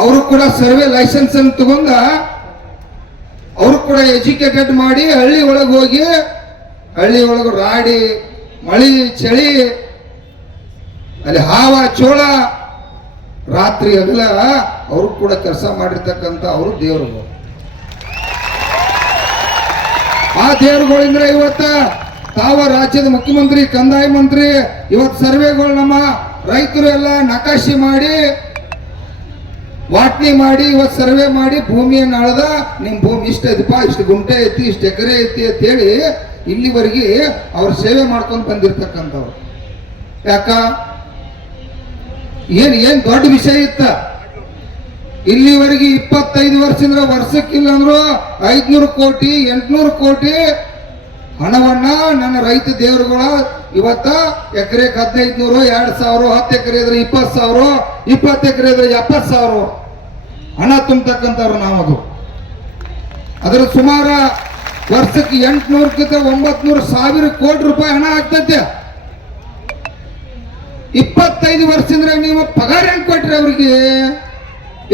ಅವರು ಕೂಡ survey licence ಅನ್ನು ತಗೊಂಡ ಅವರು ಕೂಡ ಎಜುಕೇಟೆಡ್ ಮಾಡಿ ಹಳ್ಳಿ ಒಳಗೆ ಹೋಗಿ ಹಳ್ಳಿ ಒಳಗೆ ರಾಡಿ ಮಳಿ ಚಳಿ ಅಲ್ಲಿ ಹಾವ ಚೋಳ ರಾತ್ರಿ ಹಗಲ ಅವರು ಕೂಡ ಕೆಲಸ ಮಾಡಿರ್ತಕ್ಕಂಥ ಅವರು ದೇವರುಗಳು. ಆ ದೇವರುಗಳಿಂದ ಇವತ್ತ ತಾವ ರಾಜ್ಯದ ಮುಖ್ಯಮಂತ್ರಿ ಕಂದಾಯ ಮಂತ್ರಿ ಇವತ್ತು ಸರ್ವೆಗಳು ನಮ್ಮ ರೈತರು ಎಲ್ಲ ನಕಾಶೆ ಮಾಡಿ ವಾಟ್ನಿ ಮಾಡಿ ಇವತ್ತು ಸರ್ವೆ ಮಾಡಿ ಭೂಮಿಯನ್ನು ಅಳದ ನಿಮ್ ಭೂಮಿ ಇಷ್ಟ ಐತಪ್ಪ, ಇಷ್ಟು ಗುಂಟೆ ಐತಿ, ಇಷ್ಟು ಎಕರೆ ಐತಿ ಅಂತ ಹೇಳಿ ಇಲ್ಲಿವರೆಗೆ ಅವ್ರ ಸೇವೆ ಮಾಡ್ಕೊಂಡು ಬಂದಿರ್ತಕ್ಕಂಥವ್ರು. ಯಾಕ ಏನ್ ದೊಡ್ಡ ವಿಷಯ ಇತ್ತ? ಇಲ್ಲಿವರೆಗೆ 25 ವರ್ಷದಿಂದ ವರ್ಷಕ್ಕಿಲ್ಲ ಅಂದ್ರು 500 ಕೋಟಿ 800 ಕೋಟಿ ಹಣವನ್ನ ನನ್ನ ರೈತ ದೇವರುಗಳ ಇವತ್ತ ಎಕರೆಗೆ 1500, 2000, 10 ಎಕರೆ ಇದ್ರೆ 20,000, 20 ಎಕರೆ ಇದ್ರೆ 70,000 ಹಣ ತುಂಬತಕ್ಕಂಥವ್ರು ನಾವದು. ಅದರ ಸುಮಾರು ವರ್ಷಕ್ಕೆ 800-900 ಕೋಟಿ ರೂಪಾಯಿ ಹಣ ಆಗ್ತದೆ. 25 ವರ್ಷದಿಂದ ನೀವು ಪಗಾರ ಹೆಂಗ್ ಕೊಟ್ರಿ ಅವ್ರಿಗೆ?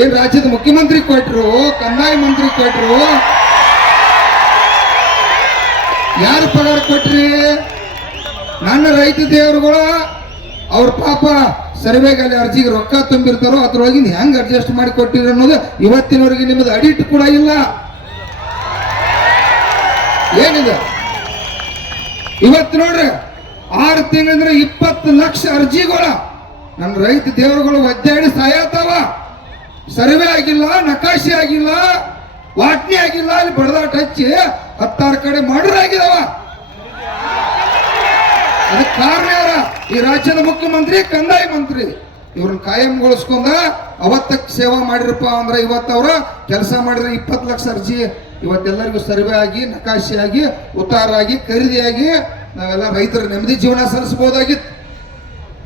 ಏನ್ ರಾಜ್ಯದ ಮುಖ್ಯಮಂತ್ರಿ ಕೊಟ್ರು, ಕಂದಾಯ ಮಂತ್ರಿ ಕೊಟ್ರು, ಯಾರು ಪಗಾರ ಕೊಟ್ರಿ? ನನ್ನ ರೈತ ದೇವರುಗಳು ಅವ್ರ ಪಾಪ ಸರ್ವೆಗೆ ಅಲ್ಲಿ ಅರ್ಜಿಗೆ ರೊಕ್ಕ ತುಂಬಿರ್ತಾರೋ ಅದ್ರೊಳಗಿನ ಹೆಂಗ್ ಅಡ್ಜಸ್ಟ್ ಮಾಡಿ ಕೊಟ್ಟಿರ ಅನ್ನೋದು ಇವತ್ತಿನವರೆಗೆ ನಿಮ್ಮದು ಅಡಿಟ್ ಕೂಡ ಇಲ್ಲ. ಏನಿದೆ ಇವತ್ತು ನೋಡ್ರಿ 6 ತಿಂಗಳಿಂದ 20 ಲಕ್ಷ ಅರ್ಜಿಗಳು ನನ್ನ ರೈತ ದೇವರುಗಳು ಒದ್ದಾಡಿ ಸಾಯತಾವ. ಸರ್ವೆ ಆಗಿಲ್ಲ, ನಕಾಶೆ ಆಗಿಲ್ಲ, ವಾಟ್ನಿ ಆಗಿಲ್ಲ, ಅಲ್ಲಿ ಬಡದಾಟ ಹಚ್ಚಿ 16 ಕಡೆ ಮರ್ಡರ್ ಆಗಿದಾವ. ಅದಕ್ಕೆ ಕಾರಣ ಯಾರ? ಈ ರಾಜ್ಯದ ಮುಖ್ಯಮಂತ್ರಿ ಕಂದಾಯ ಮಂತ್ರಿ. ಇವ್ರನ್ನ ಕಾಯಂಗೊಳಿಸ್ಕೊಂಡ ಅವತ್ತಕ್ಕೆ ಸೇವಾ ಮಾಡಿರಪ್ಪ ಅಂದ್ರೆ ಇವತ್ತು ಅವ್ರ ಕೆಲಸ ಮಾಡಿದ್ರೆ 20 ಲಕ್ಷ ಅರ್ಜಿ ಇವತ್ತೆಲ್ಲರಿಗೂ ಸರ್ವೆ ಆಗಿ ನಕಾಶೆ ಆಗಿ ಉತ್ತಾರ ಆಗಿ ಖರೀದಿಯಾಗಿ ನಾವೆಲ್ಲ ರೈತರ ನೆಮ್ಮದಿ ಜೀವನ ಸಲ್ಲಿಸಬಹುದಾಗಿತ್ತು.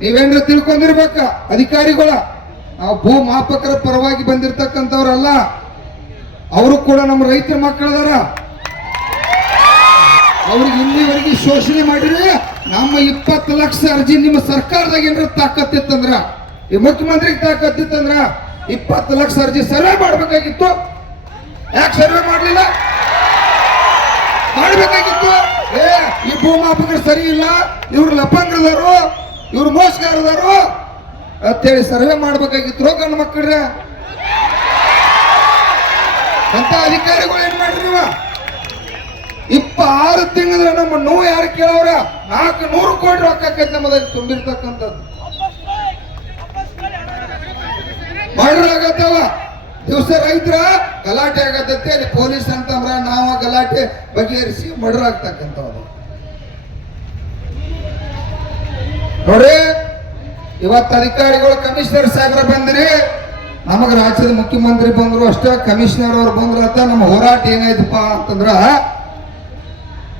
ನೀವೇನ್ರ ತಿಳ್ಕೊಂಡಿರ್ಬೇಕ ಅಧಿಕಾರಿಗಳ ನಾವು ಭೂ ಮಾಪಕರ ಪರವಾಗಿ ಬಂದಿರತಕ್ಕಂಥವ್ರಲ್ಲ, ಅವರು ಕೂಡ ನಮ್ಮ ರೈತರ ಮಕ್ಕಳದಾರ. ಅವ್ರಿಗೆ ಇಲ್ಲಿವರೆಗೆ ಶೋಷಣೆ ಮಾಡಿದ್ರೆ ನಮ್ಮ 20 ಲಕ್ಷ ಅರ್ಜಿ ನಿಮ್ಮ ಸರ್ಕಾರದಾಗ ಏನಾರ ತಾಕತ್ತಿತ್ತಂದ್ರ, ಈ ಮುಖ್ಯಮಂತ್ರಿಗೆ ತಾಕತ್ತಿತ್ತಂದ್ರ 20 ಲಕ್ಷ ಅರ್ಜಿ ಸರ್ವೆ ಮಾಡ್ಬೇಕಾಗಿತ್ತು. ಯಾಕೆ ಸರ್ವೆ ಮಾಡ್ಲಿಲ್ಲ? ಮಾಡ್ಬೇಕಾಗಿತ್ತು. ಈ ಭೂಮಾಪಕರು ಸರಿ ಇಲ್ಲ, ಇವ್ರು ಲಪಂಗರದಾರು, ಇವ್ರು ಮೋಸಗಾರದಾರು ಅಂತೇಳಿ ಸರ್ವೆ ಮಾಡ್ಬೇಕಾಗಿತ್ತು. ಗಂಡು ಮಕ್ಕಳ್ರೆ ಅಂತ ಅಧಿಕಾರಿಗಳು ಏನ್ ಮಾಡ್ರಿ ನೀವು? 26 ತಿಂಗಳ ನಮ್ಮ ನೋವು ಯಾರು ಕೇಳವ್ರ? 400 ಕೋಟಿ ರೊಕ್ಕ ಆಕೈತಿ ನಮ್ಮದಲ್ಲಿ ತುಂಬಿರ್ತಕ್ಕಂಥದ್ದು. ಮರ್ಡರ್ ಆಗತ್ತವ ದಿವಸ ರೈತರ ಗಲಾಟೆ ಆಗತ್ತೆ. ಅಲ್ಲಿ ಪೊಲೀಸ್ ಅಂತಂದ್ರ ನಾವ ಗಲಾಟೆ ಬಗೆಹರಿಸಿ ಮರ್ಡರ್ ಆಗ್ತಕ್ಕಂಥವ್ರು ನೋಡ್ರಿ. ಇವತ್ತು ಅಧಿಕಾರಿಗಳು ಕಮಿಷನರ್ ಸಾಹೇಬ್ರ ಬಂದ್ರಿ, ನಮಗ ರಾಜ್ಯದ ಮುಖ್ಯಮಂತ್ರಿ ಬಂದ್ರು ಅಷ್ಟೇ, ಕಮಿಷನರ್ ಅವ್ರು ಬಂದ್ರು ಅಂತ ನಮ್ಮ ಹೋರಾಟ ಏನಾಯ್ತಪ್ಪ ಅಂತಂದ್ರ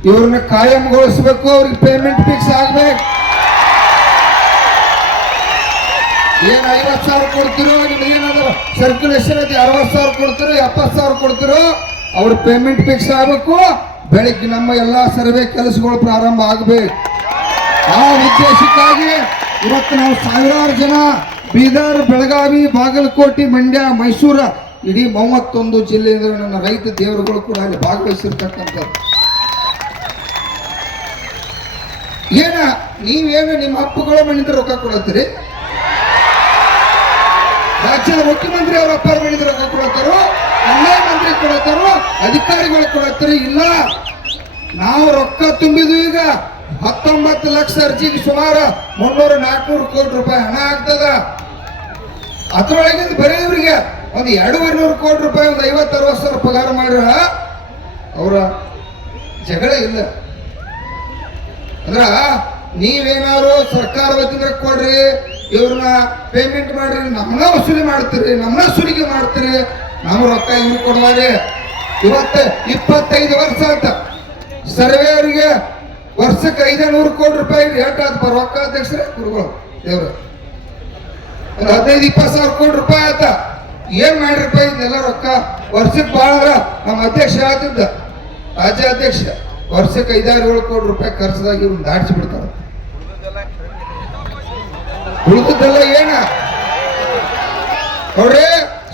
ಇವ್ರನ್ನ ಕಾಯಂಗೊಳಿಸ್ಬೇಕು, ಅವ್ರಿಗೆ ಪೇಮೆಂಟ್ ಫಿಕ್ಸ್ ಆಗ್ಬೇಕು. ಏನ್ 50,000 ಕೊಡ್ತಿರೋ, ನಿಮ್ಗೆ ಏನಾದ್ರು ಸರ್ಕ್ಯುಲೇಷನ್ ಐತಿ 60,000 ಕೊಡ್ತಿರೋ 70,000 ಕೊಡ್ತಿರೋ, ಅವ್ರ ಪೇಮೆಂಟ್ ಫಿಕ್ಸ್ ಆಗ್ಬೇಕು. ಬೆಳಿಗ್ಗೆ ನಮ್ಮ ಎಲ್ಲಾ ಸರ್ವೆ ಕೆಲಸಗಳು ಪ್ರಾರಂಭ ಆಗ್ಬೇಕು. ಆ ಉದ್ದೇಶಕ್ಕಾಗಿ ಇವತ್ತು ನಾವು ಸಾವಿರಾರು ಜನ ಬೀದರ್, ಬೆಳಗಾವಿ, ಬಾಗಲಕೋಟೆ, ಮಂಡ್ಯ, ಮೈಸೂರು ಇಡೀ 31 ಜಿಲ್ಲೆಯಿಂದ ನನ್ನ ರೈತ ದೇವರುಗಳು ಕೂಡ ಅಲ್ಲಿ ಭಾಗವಹಿಸಿರ್ತಕ್ಕಂಥದ್ದು. ಏನ ನೀವೇನು ನಿಮ್ಮ ಅಪ್ಪಗಳ ಮನೆಯಿಂದ ರೊಕ್ಕ ಕೊಡತ್ತೀರಿ? ರಾಜ್ಯದ ಮುಖ್ಯಮಂತ್ರಿ ಅವರ ಅಪ್ಪರ ಮನೆಯಿಂದ ರೊಕ್ಕ ಕೊಡತ್ತಾರೋ, ಕಂದಾಯ ಮಂತ್ರಿ ಕೊಡತ್ತಾರೋ, ಅಧಿಕಾರಿಗಳು ಕೊಡತ್ತಾರೆ? ಇಲ್ಲ, ನಾವು ರೊಕ್ಕ ತುಂಬಿದ್ವಿ. ಈಗ 19 ಲಕ್ಷ ಅರ್ಜಿಗೆ ಸುಮಾರು 300-400 ಕೋಟಿ ರೂಪಾಯಿ ಹಣ ಆಗ್ತದ. ಅದ್ರೊಳಗಿಂದ ಬರೀ ಇವರಿಗೆ ಒಂದು 200-300 ಕೋಟಿ ರೂಪಾಯಿ, ಒಂದು 50-60 ಸಾವಿರ ಪಗಾರ ಮಾಡ್ರ ಅವರ ಜಗಳ ಇಲ್ಲ. ಅಂದ್ರ ನೀವೇನಾದ್ರು ಸರ್ಕಾರ ವತಿಯಿಂದ ಕೊಡ್ರಿ, ಇವ್ರನ್ನ ಪೇಮೆಂಟ್ ಮಾಡ್ರಿ, ನಮ್ಮನ್ನ ವಸೂಲಿ ಮಾಡ್ತೀರಿ, ನಮ್ಮನ್ನ ಸುಲಿಗೆ ಮಾಡ್ತೀರಿ, ನಮ್ಮ ರೊಕ್ಕ ಇವ್ರು ಕೊಡುವಾರಿ. ಇವತ್ತು 25 ವರ್ಷ ಅಂತ ಸರ್ವೇವರಿಗೆ ವರ್ಷಕ್ಕೆ 500 ಕೋಟಿ ರೂಪಾಯಿ ರೇಟ್ ಆದ ರೊಕ್ಕ. ಅಧ್ಯಕ್ಷರೇ ಗುರುಗಳು ದೇವ್ರು 15-20 ಸಾವಿರ ಕೋಟಿ ರೂಪಾಯಿ ಆತ. ಏನ್ ಮಾಡ್ರಿಪ್ಪ ಇದೆಲ್ಲ ರೊಕ್ಕ? ವರ್ಷಕ್ಕೆ ಬಾಳ ನಮ್ಮ ಅಧ್ಯಕ್ಷ ಹೇಳ್ತಿದ್ದ, ರಾಜ್ಯಾಧ್ಯಕ್ಷ, ವರ್ಷಕ್ಕೆ 5-7 ಕೋಟಿ ರೂಪಾಯಿ ಖರ್ಚದಾಗಿ ಇವ್ರನ್ನ ದಾಟಿಸಿ ಬಿಡ್ತಾರ. ಉಳಿದದ್ದೆಲ್ಲ ಏನ ನೋಡ್ರಿ,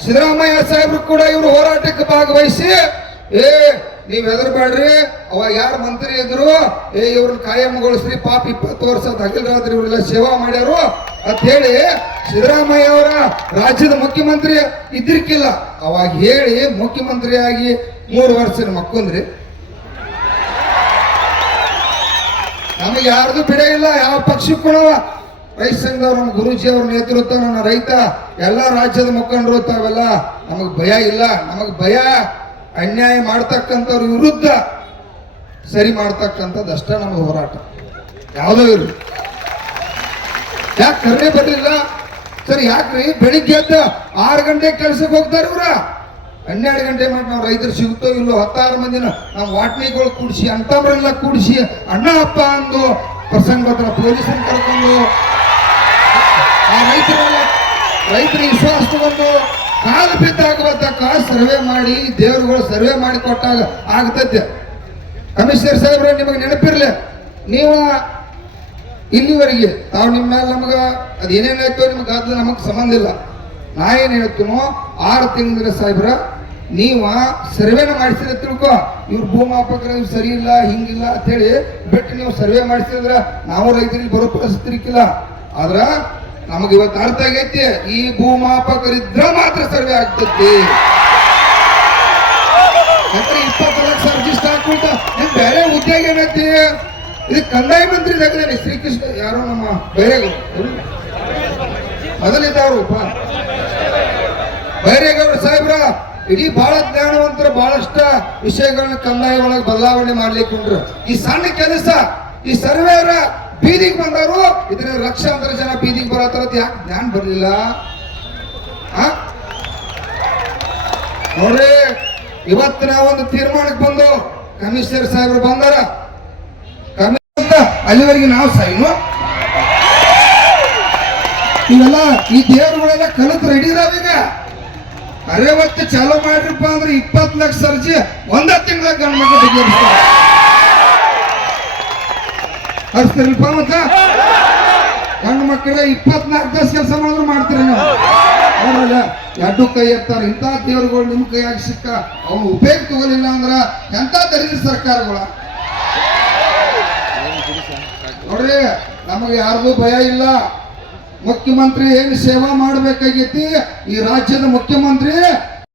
ಸಿದ್ದರಾಮಯ್ಯ ಸಾಹೇಬ್ರು ಕೂಡ ಇವರು ಹೋರಾಟಕ್ಕೆ ಭಾಗವಹಿಸಿ ನೀವ್ ಹೆದರ್ಬೇಡ್ರಿ, ಅವಾಗ ಯಾರು ಮಂತ್ರಿ ಇದ್ರು ಇವ್ರನ್ನ ಕಾಯಂಗೊಳಿಸ್ರಿ, ಪಾಪ 20 ವರ್ಷ ಹಗಲ್ ರಾತ್ರಿ ಇವರೆಲ್ಲ ಸೇವಾ ಮಾಡ್ಯಾರು ಅಂತ ಹೇಳಿ ಸಿದ್ದರಾಮಯ್ಯ ಅವರ ರಾಜ್ಯದ ಮುಖ್ಯಮಂತ್ರಿ ಇದ್ರಿಕಿಲ್ಲ ಅವಾಗ ಹೇಳಿ ಮುಖ್ಯಮಂತ್ರಿಯಾಗಿ 3 ವರ್ಷ ಮಕ್ಕೊಂದ್ರಿ. ನಮಗೆ ಯಾರ್ದು ಬಿಡ ಇಲ್ಲ, ಯಾವ ಪಕ್ಷಕ್ಕೂ ರೈತ ಸಂಘದವ್ರು ನಮ್ಮ ಗುರೂಜಿ ಅವ್ರ ನೇತೃತ್ವ, ನನ್ನ ರೈತ ಎಲ್ಲ ರಾಜ್ಯದ ಮುಖಂಡರು ತಾವೆಲ್ಲ ನಮಗ್ ಭಯ ಇಲ್ಲ. ನಮಗ್ ಭಯ ಅನ್ಯಾಯ ಮಾಡ್ತಕ್ಕಂಥವ್ರ ವಿರುದ್ಧ ಸರಿ ಮಾಡ್ತಕ್ಕಂಥದ್ದು ಅಷ್ಟ ನಮ್ದು ಹೋರಾಟ. ಯಾವುದೋ ಇರ್ಲಿ, ಯಾಕೆ ಕರ್ನೆ ಬರ್ಲಿಲ್ಲ ಸರಿ? ಯಾಕ್ರಿ ಬೆಳಿಗ್ಗೆ ಎದ್ದು 6 ಗಂಟೆಗೆ ಕೆಲ್ಸಕ್ಕೆ ಹೋಗ್ತಾರೆ ಇವ್ರ, 12 ಗಂಟೆ ಮಾಡಿ ನಾವು ರೈತರು ಸಿಗುತ್ತೋ ಇಲ್ಲೋ 16 ಮಂದಿನ ನಾವು ವಾಟ್ನಿಗಳು ಕೂಡಿಸಿ ಅಂತವ್ರೆಲ್ಲ ಕೂಡಿಸಿ ಅಣ್ಣ ಅಪ್ಪ ಅಂದು ಪ್ರಸಂಗ ಹತ್ರ ಪೊಲೀಸರು ಕರ್ಕೊಂಡು ಆ ರೈತರ ವಿಶ್ವಾಸ ತಗೊಂಡು ಕಾಲು ಬಿದ್ದಾಗಬೇಕ ಸರ್ವೆ ಮಾಡಿ ದೇವರುಗಳು ಸರ್ವೆ ಮಾಡಿ ಕೊಟ್ಟಾಗ ಆಗ್ತದೆ. ಕಮಿಷನರ್ ಸಾಹೇಬ್ರ ನಿಮಗೆ ನೆನಪಿರ್ಲಿ, ನೀವು ಇಲ್ಲಿವರೆಗೆ ತಾವು ನಿಮ್ಮ ಮೇಲೆ ನಮಗ ಅದೇನೇನಾಯ್ತೋ ನಿಮ್ಗೆ ಅದು ನಮಗ್ ಸಂಬಂಧ ಇಲ್ಲ. ನಾ ಏನ್ ಹೇಳ್ತೀನೋ 6 ತಿಂಗಳ ಸಾಹೇಬ್ರ ನೀವ ಸರ್ವೆನ ಮಾಡಿಸಿದ್ರೆ ತಿಳ್ಕೊ, ಇವ್ರ ಭೂಮಾಪಕರ ಸರಿ ಇಲ್ಲ ಹಿಂಗಿಲ್ಲ ಅಂತ ಹೇಳಿ ಬಿಟ್ಟು ನೀವು ಸರ್ವೆ ಮಾಡಿಸಿದ್ರ ನಾವು ರೈತರಿಗೆ ಬರೋ ಪರಿಸ್ಥಿತಿ ಇರ್ಕಿಲ್ಲ. ಆದ್ರ ನಮಗ ಇವತ್ತು ಅರ್ಥ ಆಗೈತಿ, ಈ ಭೂಮಾಪಕರಿದ್ರ ಮಾತ್ರ ಸರ್ವೆ ಆಗ್ತತಿ. 20 ಲಕ್ಷ ರಿಜಿಸ್ಟರ್ ಹಾಕೊಳ್ತಾ ನಿಮ್ ಬೇರೆ ಉದ್ಯೋಗ ಏನೈತಿ? ಇದು ಕಂದಾಯ ಮಂತ್ರಿ ತೆಗೆದೇನೆ ಶ್ರೀಕೃಷ್ಣ ಯಾರೋ ನಮ್ಮ ಬೈರೇಗೌಡ ಮೊದಲಿದ್ದವರು ಬೈರೇಗೌಡ ಸಾಹೇಬ್ರ ಇಡೀ ಬಹಳ ಜ್ಞಾನವಂತರ ಬಹಳಷ್ಟ ವಿಷಯಗಳನ್ನ ಕಂದಾಯ ಒಳಗೆ ಬದಲಾವಣೆ ಮಾಡ್ಲಿಕ್ಕೆ ಈ ಸಣ್ಣ ಕೆಲಸ ಈ ಸರ್ವೇವರ ಬೀದಿಗೆ ಬಂದವರು ಇದನ್ನ ಲಕ್ಷಾಂತರ ಜನ ಬೀದಿಗೆ ಬರತ್ತರತ್ ಯಾಕೆ ಜ್ಞಾನ ಬರ್ಲಿಲ್ಲ? ನೋಡ್ರಿ ಇವತ್ತು ನಾವೊಂದು ತೀರ್ಮಾನಕ್ಕೆ ಬಂದು ಕಮಿಷನರ್ ಸಾಹೇಬ್ರು ಬಂದಾರ, ಅಲ್ಲಿವರೆಗೆ ನಾವು ಸೈನು ಇವೆಲ್ಲ ಈ ದೇವರುಗಳೆಲ್ಲ ಕಲಿತು ರೆಡಿ ಇದಾವೀಗ. 60 ಚಾಲೂ ಮಾಡ್ರಿಪ್ಪ ಅಂದ್ರೆ 20 ಲಕ್ಷ ಅರ್ಜಿ 1 ತಿಂಗಳ ಗಂಡ ಮಕ್ಕಳು ತೆಗೆದಿರ್ತಾರೆ. ಹಚ್ತಿರಲ್ಪ ಮತ್ತ ಗಂಡು ಮಕ್ಕಳ 24 ತಾಸು ಕೆಲಸ ಮಾಡಿದ್ರು ಮಾಡ್ತೀರಿ ನಾವು. ಅವರಲ್ಲ ಎರಡು ಕೈ ಎತ್ತಾರೆ. ಇಂಥ ದೇವರುಗಳು ನಿಮ್ ಕೈಯಾಗಿ ಸಿಕ್ಕ ಅವನು ಉಪಯೋಗ ತಗೋಲಿಲ್ಲ ಅಂದ್ರ ಎಂತ ದರಿದ್ರ ಸರ್ಕಾರಗಳ. ನೋಡ್ರಿ ನಮಗೆ ಯಾರಿಗೂ ಭಯ ಇಲ್ಲ. ಮುಖ್ಯಮಂತ್ರಿ ಏನು ಸೇವಾ ಮಾಡ್ಬೇಕಾಗೈತಿ, ಈ ರಾಜ್ಯದ ಮುಖ್ಯಮಂತ್ರಿ